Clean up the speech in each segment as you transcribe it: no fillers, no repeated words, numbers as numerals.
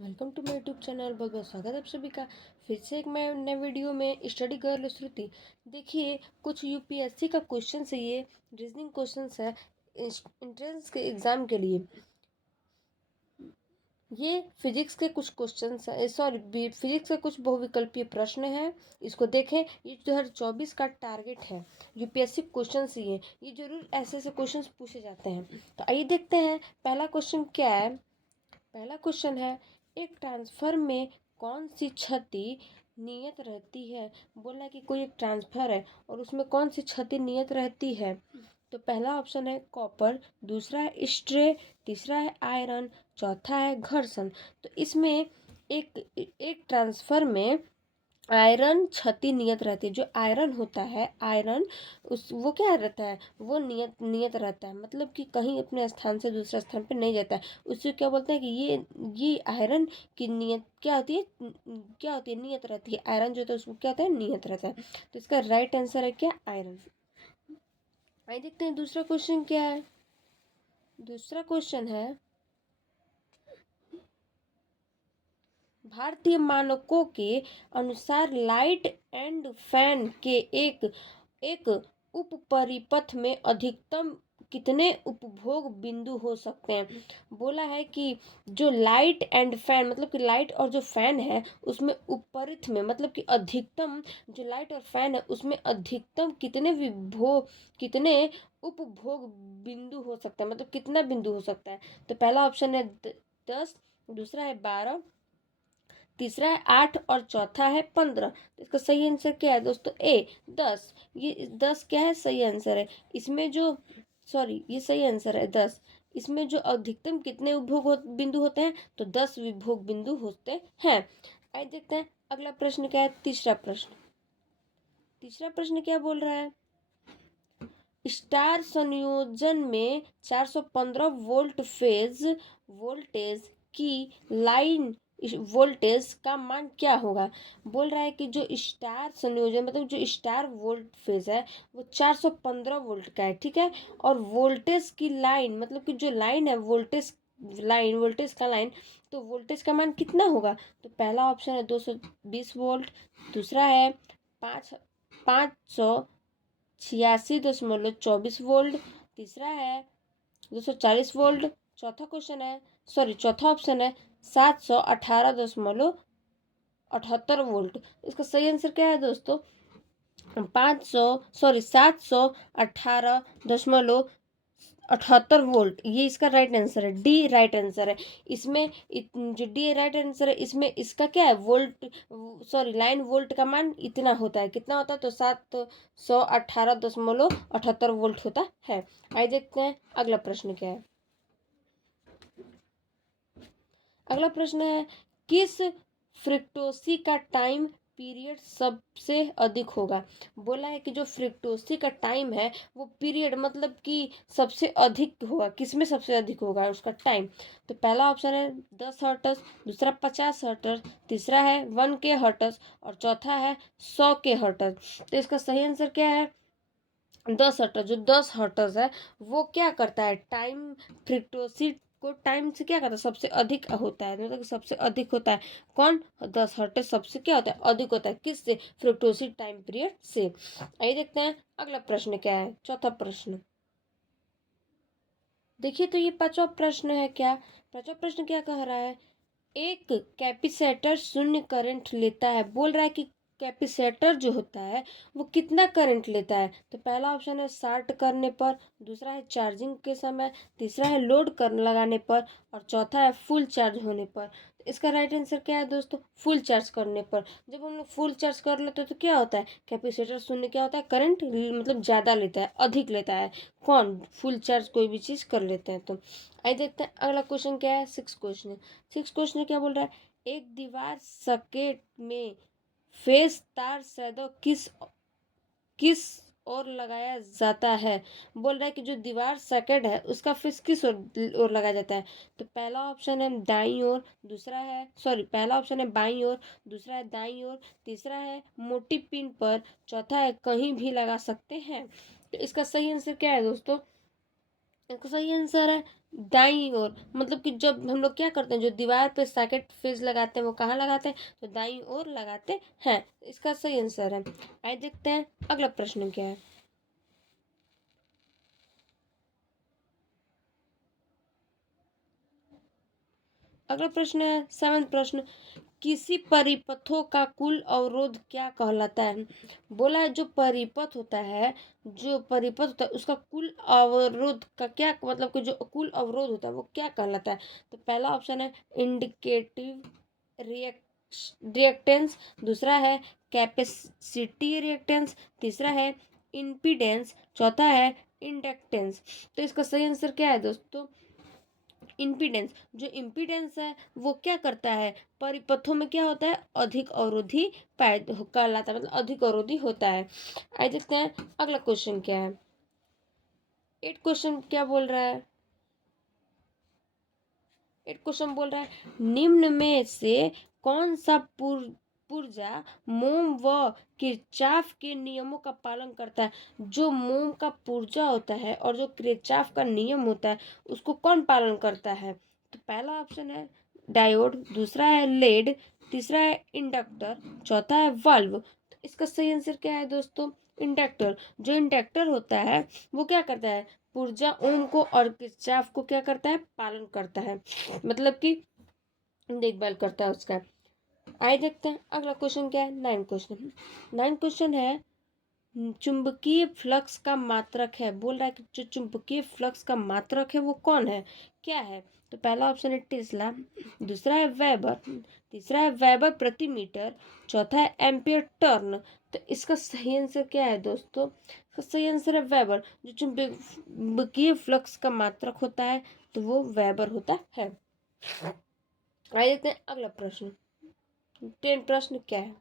Welcome to my YouTube channel. बहुत बहुत स्वागत है आप सभी का फिर से एक मैं नए वीडियो में स्टडी गर्ल श्रुति। देखिए कुछ यूपीएससी का क्वेश्चन है, ये रीजनिंग क्वेश्चंस है एंट्रेंस के एग्जाम के लिए। ये फिजिक्स के कुछ क्वेश्चंस है, सॉरी फिजिक्स के कुछ बहुविकल्पीय प्रश्न हैं। इसको देखें, ये 2024 का टारगेट है। यूपीएससी क्वेश्चन ये जरूर ऐसे ऐसे क्वेश्चंस पूछे जाते हैं। तो आइए देखते हैं पहला क्वेश्चन क्या है। पहला क्वेश्चन है, एक ट्रांसफर में कौन सी क्षति नियत रहती है। बोला है कि कोई एक ट्रांसफर है और उसमें कौन सी क्षति नियत रहती है। तो पहला ऑप्शन है कॉपर, दूसरा है स्ट्रे, तीसरा है आयरन, चौथा है घर्षण। तो इसमें एक एक ट्रांसफर में आयरन क्षति नियत रहती है। जो आयरन होता है, आयरन वो क्या रहता है, वो नियत रहता है, मतलब कि कहीं अपने स्थान से दूसरे स्थान पे नहीं जाता है। उससे क्या बोलते हैं कि ये आयरन की नियत क्या होती है, नियत रहती है। आयरन जो होता है उसको क्या होता है, नियत रहता है। तो इसका राइट आंसर है क्या, आयरन। आइए देखते हैं दूसरा क्वेश्चन क्या है। दूसरा क्वेश्चन है, भारतीय मानकों के अनुसार लाइट एंड फैन के एक उप परिपथ में अधिकतम कितने उपभोग बिंदु हो सकते हैं। बोला है कि जो लाइट एंड फैन मतलब कि लाइट और जो फैन है उसमें उपरिथ में मतलब कि अधिकतम, जो लाइट और फैन है उसमें अधिकतम कितने उपभोग बिंदु हो सकता है, मतलब कितना बिंदु हो सकता है। तो पहला ऑप्शन है 10, दूसरा है 12, तीसरा है 8 और चौथा है 15। तो इसका सही आंसर क्या है दोस्तों, ए 10। ये 10 क्या है, सही आंसर है। इसमें जो सॉरी ये सही आंसर है 10। इसमें जो अधिकतम कितने बिंदु होते हैं, तो 10 विभोग बिंदु होते हैं। आइए देखते हैं अगला प्रश्न क्या है। तीसरा प्रश्न, तीसरा प्रश्न क्या बोल रहा है। स्टार संयोजन में 415 वोल्ट फेज वोल्टेज की लाइन वोल्टेज का मान क्या होगा। बोल रहा है कि जो स्टार संयोजन मतलब जो स्टार वोल्ट फेज है वो 415 वोल्ट का है, ठीक है। और वोल्टेज की लाइन मतलब कि जो लाइन है वोल्टेज का लाइन, तो वोल्टेज का मान कितना होगा। तो पहला ऑप्शन है 220 वोल्ट, दूसरा है 586.24 वोल्ट, तीसरा है 240 वोल्ट, चौथा ऑप्शन है 718.78 वोल्ट। इसका सही आंसर क्या है दोस्तों, 718.78 वोल्ट। ये इसका राइट आंसर है, डी राइट आंसर है। इसमें जो डी राइट आंसर है इसमें इसका क्या है, लाइन वोल्ट का मान इतना होता है, कितना होता है, तो 718.78 वोल्ट होता है। आइए देखते हैं अगला प्रश्न क्या है। अगला प्रश्न है, किस फ्रिक्टोसी का टाइम पीरियड सबसे अधिक होगा। बोला है कि जो फ्रिक्टोसी का टाइम है वो पीरियड मतलब कि सबसे अधिक होगा, किसमें सबसे अधिक होगा उसका टाइम। तो पहला ऑप्शन है 10 हर्ट्ज, दूसरा 50 हर्ट्ज, तीसरा है 1 के हर्ट्ज और चौथा है 100 के हर्ट्ज। तो इसका सही आंसर क्या है, 10 हर्ट्ज। जो 10 हर्ट्ज है वो क्या करता है, टाइम फ्रिक्टोसी को टाइम से क्या करता है, सबसे अधिक होता है, मतलब सबसे अधिक होता है। कौन, 10 हर्ट्ज सबसे क्या होता है, अधिक होता है, किससे, फ्रिक्टोसी टाइम पीरियड से। आइए देखते हैं अगला प्रश्न क्या है। चौथा प्रश्न देखिए, तो ये पांचवा प्रश्न है क्या। पांचवा प्रश्न क्या कह रहा है, एक कैपेसिटर शून्य करंट लेता है। बोल रहा है कि कैपेसिटर जो होता है वो कितना करंट लेता है। तो पहला ऑप्शन है शॉर्ट करने पर, दूसरा है चार्जिंग के समय, तीसरा है लोड कर लगाने पर और चौथा है फुल चार्ज होने पर। तो इसका राइट आंसर क्या है दोस्तों, फुल चार्ज करने पर। जब हम लोग फुल चार्ज कर लेते हैं तो क्या होता है, कैपेसिटर शून्य क्या होता है, करंट मतलब ज़्यादा लेता है, अधिक लेता है। कौन, फुल चार्ज कोई भी चीज़ कर लेते हैं तो। आइए देखते हैं अगला क्वेश्चन क्या है। सिक्स क्वेश्चन क्या बोल रहा है, एक दीवार सर्किट में फेस तार शैडो किस ओर लगाया जाता है। बोल रहा है कि जो दीवार सर्किट है उसका फेस किस ओर लगाया जाता है। तो पहला ऑप्शन है दाईं ओर, पहला ऑप्शन है बाईं ओर, दूसरा है दाईं ओर, तीसरा है मोटी पिन पर, चौथा है कहीं भी लगा सकते हैं। तो इसका सही आंसर क्या है दोस्तों, इसका सही आंसर है दाईं ओर, मतलब कि जब हम लोग क्या करते हैं, जो दीवार पे सॉकेट फेज लगाते हैं वो कहाँ लगाते हैं, तो दाईं ओर लगाते हैं। इसका सही आंसर है। आइए देखते हैं अगला प्रश्न क्या है। अगला प्रश्न है 7वां प्रश्न, किसी परिपथों का कुल अवरोध क्या कहलाता है। बोला है जो परिपथ होता है, जो परिपथ होता है उसका कुल अवरोध का क्या मतलब कि जो कुल अवरोध होता है वो क्या कहलाता है। तो पहला ऑप्शन है इंडिकेटिव रिएक्टेंस, दूसरा है कैपेसिटी रिएक्टेंस, तीसरा है इम्पीडेंस, चौथा है इंडक्टेंस। तो इसका सही आंसर क्या है दोस्तों, इम्पीडेंस। जो इम्पीडेंस है वो क्या करता है, परिपथों में क्या होता है, अधिक अवरोधी कहलाता है, मतलब अधिक अवरोधी होता है। आइए देखते हैं अगला क्वेश्चन क्या है। 8 क्वेश्चन क्या बोल रहा है, 8 क्वेश्चन बोल रहा है निम्न में से कौन सा पुर्जा मोम व किरचॉफ के नियमों का पालन करता है। जो मोम का पुर्जा होता है और जो किरचॉफ का नियम होता है उसको कौन पालन करता है। तो पहला ऑप्शन है डायोड, दूसरा है लेड, तीसरा है इंडक्टर, चौथा है वाल्व। तो इसका सही आंसर क्या है दोस्तों, इंडक्टर। जो इंडक्टर होता है वो क्या करता है, पुर्जा ओम को और किरचॉफ को क्या करता है, पालन करता है, मतलब कि देखभाल करता है उसका। आइए देखते हैं अगला क्वेश्चन क्या है। 9 क्वेश्चन, 9 क्वेश्चन है चुंबकीय फ्लक्स का मात्रक है। बोल रहा है कि जो चुंबकीय फ्लक्स का मात्रक है वो कौन है, क्या है। तो पहला ऑप्शन है टेस्ला, दूसरा है वेबर, तीसरा है वेबर प्रति मीटर, चौथा है एम्पियर टर्न। तो इसका सही आंसर क्या है दोस्तों, इसका सही आंसर है वेबर। जो चुंबकीय फ्लक्स का मात्रक होता है तो वो वेबर होता है। आइए देखते हैं अगला प्रश्न। 10 प्रश्न क्या है।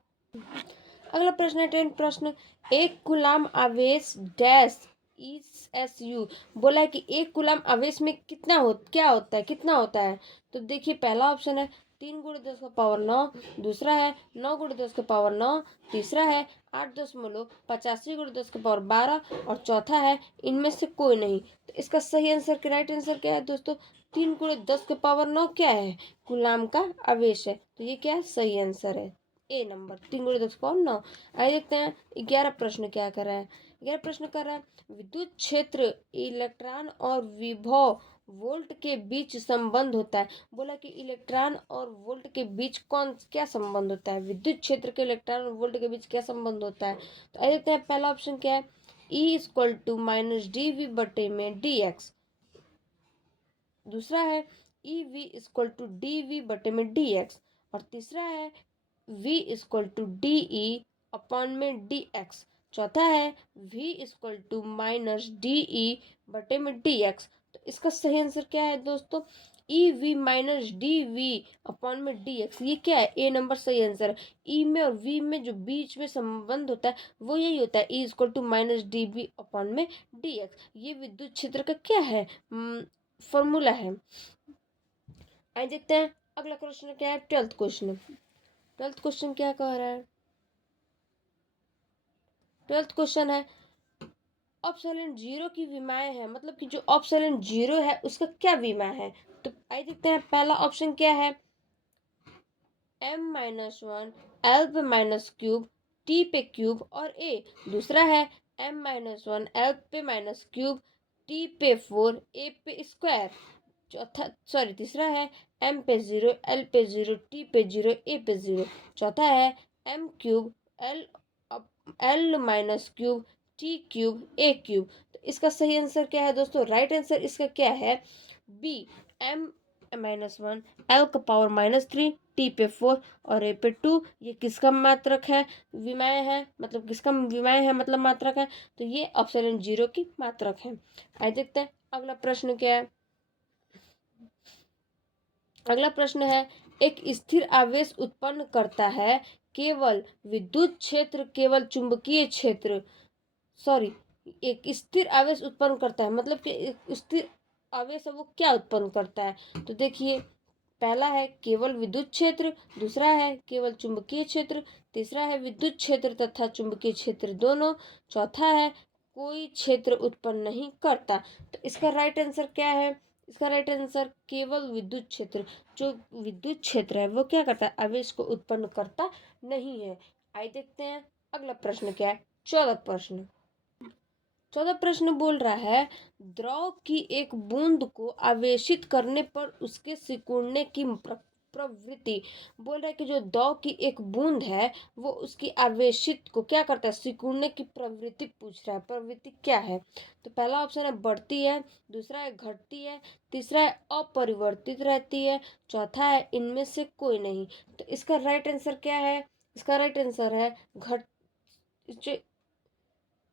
अगला प्रश्न है 10 प्रश्न, एक कूलाम आवेश डैश ESU। बोला है कि एक कूलाम आवेश में क्या होता है, कितना होता है। तो देखिए पहला ऑप्शन है 3 × 10⁻9, दूसरा है 9 × 10⁻9, तीसरा है 8.85 × 10⁻12 और चौथा है इनमें से कोई नहीं। तो इसका सही आंसर, राइट आंसर क्या है दोस्तों, 3 × 10⁻9 क्या है, कूलाम का आवेश है। तो ये क्या है, सही आंसर है ए नंबर, 3 × 10⁻9। आइए देखते हैं 11 प्रश्न क्या कर रहा है। 11 प्रश्न कर रहा है विद्युत क्षेत्र इलेक्ट्रॉन और विभव वोल्ट के बीच संबंध होता है। बोला कि इलेक्ट्रॉन और वोल्ट के बीच क्या संबंध होता है, विद्युत क्षेत्र के इलेक्ट्रॉन और वोल्ट के बीच क्या संबंध होता है। तो आइए देखते हैं पहला ऑप्शन क्या है, E = -dV/dx, दूसरा है EV = dV/dx और तीसरा है V =DE/dx, चौथा है V =-DE/dx। तो इसका सही आंसर क्या है दोस्तों, EV-dV/dx। ये क्या है, ए नंबर सही आंसर है। ई में और वी में जो बीच में संबंध होता है वो यही होता है, E =-dV/dx। ये विद्युत क्षेत्र का क्या है, फॉर्मूला है। आइए देखते हैं अगला क्वेश्चन क्या है। 12th क्वेश्चन, 12th क्वेश्चन क्या कह रहा है। 12th क्वेश्चन है ऑप्शन 0 की विमाएं है, मतलब कि जो ऑप्शन 0 है उसका क्या विमा है। तो आइए देखते हैं पहला ऑप्शन क्या है, m-1 l पे -क्यूब t पे क्यूब और a, दूसरा है m-1 l पे -क्यूब t पे 4 a पे स्क्वायर, तीसरा है m पे 0 l पे 0 t पे 0 a पे 0, चौथा है m³ l-क्यूब t³ a³। तो इसका सही आंसर क्या है दोस्तों, राइट आंसर इसका क्या है, बी m-1 l⁻³ t पे 4 और a पे 2। ये किसका मात्रक है, विमाएं है, मतलब किसका विमाएं है मतलब मात्रक है। तो ये ऑप्शन 0 की मात्रक है। आइए देखते हैं अगला प्रश्न क्या है। अगला प्रश्न है एक स्थिर आवेश उत्पन्न करता है केवल विद्युत क्षेत्र, केवल चुंबकीय क्षेत्र, सॉरी, एक स्थिर आवेश उत्पन्न करता है, मतलब कि एक स्थिर आवेश है वो क्या उत्पन्न करता है। तो देखिए पहला है केवल विद्युत क्षेत्र, दूसरा है केवल चुंबकीय क्षेत्र, तीसरा है विद्युत क्षेत्र तथा चुंबकीय क्षेत्र दोनों, चौथा है कोई क्षेत्र उत्पन्न नहीं करता। तो इसका राइट आंसर क्या है, इसका राइट आंसर केवल विद्युत क्षेत्र। जो विद्युत क्षेत्र है वो क्या करता है, आवेश को उत्पन्न करता नहीं है। आइए देखते हैं अगला प्रश्न क्या है। 14 प्रश्न बोल रहा है, द्रव की एक बूंद को आवेशित करने पर उसके सिकुड़ने की प्रवृत्ति। बोल रहा है कि जो द्रव की एक बूंद है वो उसकी आवेशित को क्या करता है, सिकुड़ने की प्रवृत्ति पूछ रहा है। प्रवृत्ति क्या है, तो पहला ऑप्शन है बढ़ती है, दूसरा है घटती है, तीसरा है अपरिवर्तित रहती है, चौथा है इनमें से कोई नहीं। तो इसका राइट आंसर क्या है, इसका राइट आंसर है घट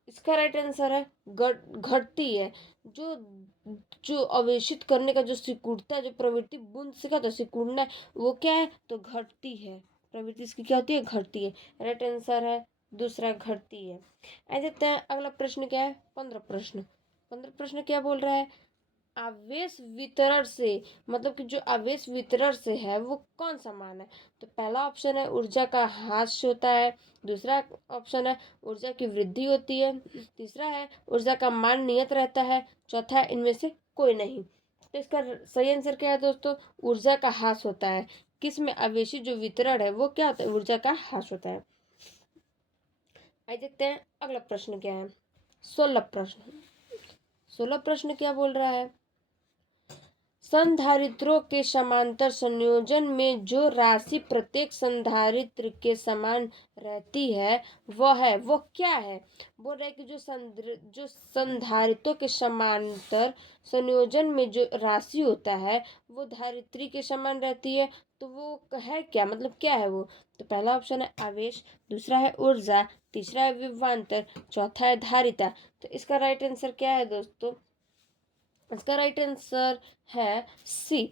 इसका राइट आंसर है घटती है। जो जो आवेशित करने का जो सिकुड़ता, जो प्रवृत्ति बूंद से क्या होता है, सिकुड़ना है, वो क्या है, तो घटती है। प्रवृत्ति इसकी क्या होती है, घटती है। राइट आंसर है दूसरा, घटती है। आइए देखते हैं अगला प्रश्न क्या है। 15 प्रश्न क्या बोल रहा है, आवेश वितरण से, मतलब कि जो आवेश वितरण से है वो कौन सा मान है। तो पहला ऑप्शन है ऊर्जा का ह्रास होता है, दूसरा ऑप्शन है ऊर्जा की वृद्धि होती है, तीसरा है ऊर्जा का मान नियत रहता है, चौथा है इनमें से कोई नहीं। तो इसका सही आंसर क्या है दोस्तों, ऊर्जा का ह्रास होता है। किस में, आवेशी जो वितरण है वो क्या होता है, ऊर्जा का ह्रास होता है। आइए देखते हैं अगला प्रश्न क्या है। 16 प्रश्न क्या बोल रहा है, संधारित्रों के समांतर संयोजन में जो राशि प्रत्येक संधारित्र के समान रहती है वो क्या है। बोल रहे कि जो संधारित्रों के समांतर संयोजन में जो राशि होता है वो धारित्री के समान रहती है, तो वो है क्या, मतलब क्या है वो। तो पहला ऑप्शन है आवेश, दूसरा है ऊर्जा, तीसरा है विभवांतर, चौथा है धारिता। तो इसका राइट आंसर क्या है दोस्तों, इसका राइट आंसर है सी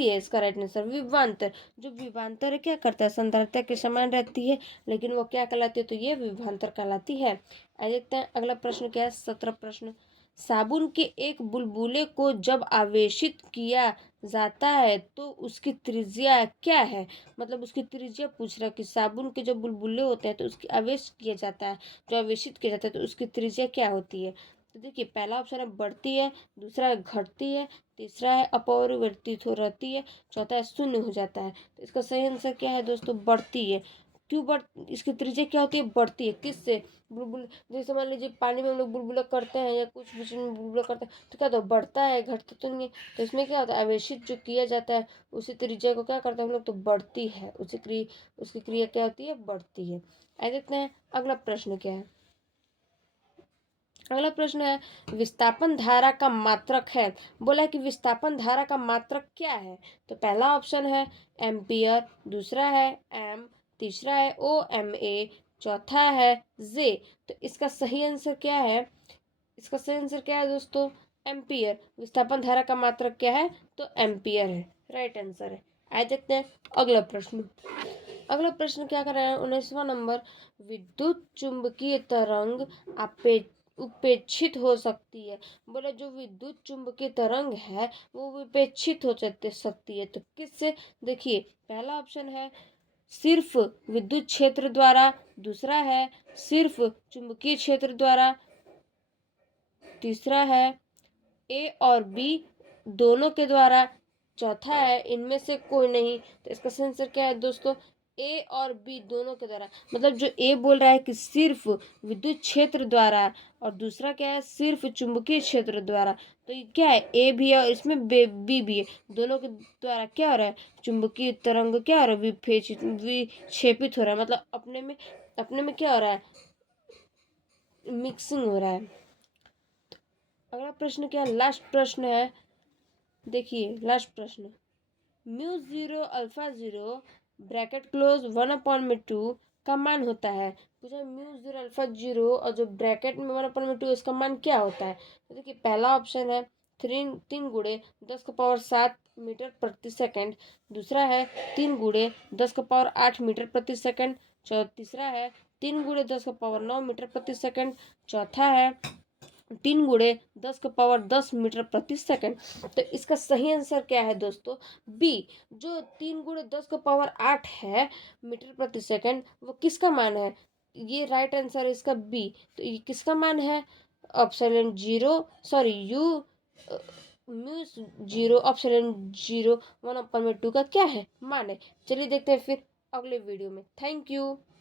है इसका राइट आंसर, विभवांतर। जो विभवांतर है क्या करता है, संधारित्र के समान रहती है, लेकिन वो क्या कहलाती है, तो ये विभवांतर कहलाती है। आइए देखते हैं अगला प्रश्न क्या है। 17 प्रश्न, साबुन के एक बुलबुले को जब आवेशित किया जाता है तो उसकी त्रिज्या क्या है। मतलब उसकी त्रिज्या पूछ रहा है कि साबुन के जब बुलबुले होते हैं तो उसकी आवेश किया जाता है, जो आवेशित किया जाता है तो उसकी त्रिज्या क्या होती है। तो देखिए पहला ऑप्शन है बढ़ती है, दूसरा है घटती है, तीसरा है अपरिवर्तित हो रहती है, चौथा है शून्य हो जाता है। तो इसका सही आंसर क्या है दोस्तों, बढ़ती है। क्यों बढ़, इसकी त्रिज्या क्या होती है, बढ़ती है। किससे, बुलबुल, जैसे मान लीजिए पानी में हम लोग बुलबुला करते हैं या कुछ बीच में बुलबुला करते हैं तो क्या होता है, बढ़ता है, घटता तो नहीं है। तो इसमें क्या होता है, आवेशित जो किया जाता है उसी त्रिज्या को क्या करते हैं हम लोग, तो बढ़ती है, उसकी क्रिया क्या होती है, बढ़ती है। आइए देखते हैं अगला प्रश्न क्या है। अगला प्रश्न है विस्थापन धारा का मात्रक है। बोला है कि विस्थापन धारा का मात्रक क्या है। तो पहला ऑप्शन है एम्पियर, दूसरा है एम, तीसरा है ओ एम ए, चौथा है जे। तो इसका सही आंसर क्या है, इसका सही आंसर क्या है दोस्तों, एम्पियर। विस्थापन धारा का मात्रक क्या है, तो एम्पियर है, राइट आंसर है। आइए देखते हैं अगला प्रश्न। अगला प्रश्न क्या कर रहे हैं, 19वां नंबर, विद्युत चुंबकीय तरंग उपेक्षित हो सकती है। बोले जो विद्युत चुंबकीय तरंग है वो विपेक्षित हो सकती है, तो किससे। देखिए पहला ऑप्शन है सिर्फ विद्युत क्षेत्र द्वारा, दूसरा है सिर्फ चुंबकीय क्षेत्र द्वारा, तीसरा है ए और बी दोनों के द्वारा, चौथा है इनमें से कोई नहीं। तो इसका सही आंसर क्या है दोस्तों, ए और बी दोनों के द्वारा। मतलब जो ए बोल रहा है कि सिर्फ विद्युत क्षेत्र द्वारा और दूसरा क्या है, सिर्फ चुंबकीय क्षेत्र द्वारा। तो ये क्या है, ए भी है और इसमें बी भी है, दोनों के द्वारा क्या हो रहा है, चुंबकीय तरंग क्या हो रहा है, विक्षेपित हो रहा है। मतलब अपने में क्या हो रहा है, मिक्सिंग हो रहा है। अगला प्रश्न क्या है, लास्ट प्रश्न है। देखिए लास्ट प्रश्न, mu zero alpha zero bracket close 1/2 का मान होता है। पूछा म्यू जीरो अल्फा जीरो और जो ब्रैकेट में 1/2 इसका मान क्या होता है। तो देखिए पहला ऑप्शन है 3 × 10⁻⁷ मीटर प्रति सेकंड, दूसरा है 3 × 10⁸ मीटर प्रति सेकंड, तीसरा है 3 × 10⁹ मीटर प्रति सेकंड, चौथा है 3 × 10⁻10 मीटर प्रति सेकंड। तो इसका सही आंसर क्या है दोस्तों, बी। जो 3 × 10⁸ है मीटर प्रति सेकंड वो किसका मान है, ये राइट आंसर है इसका बी। तो ये किसका मान है, option zero, sorry you muse zero option zero 1/2 का क्या है मान है। चलिए देखते हैं फिर अगले वीडियो में। Thank you.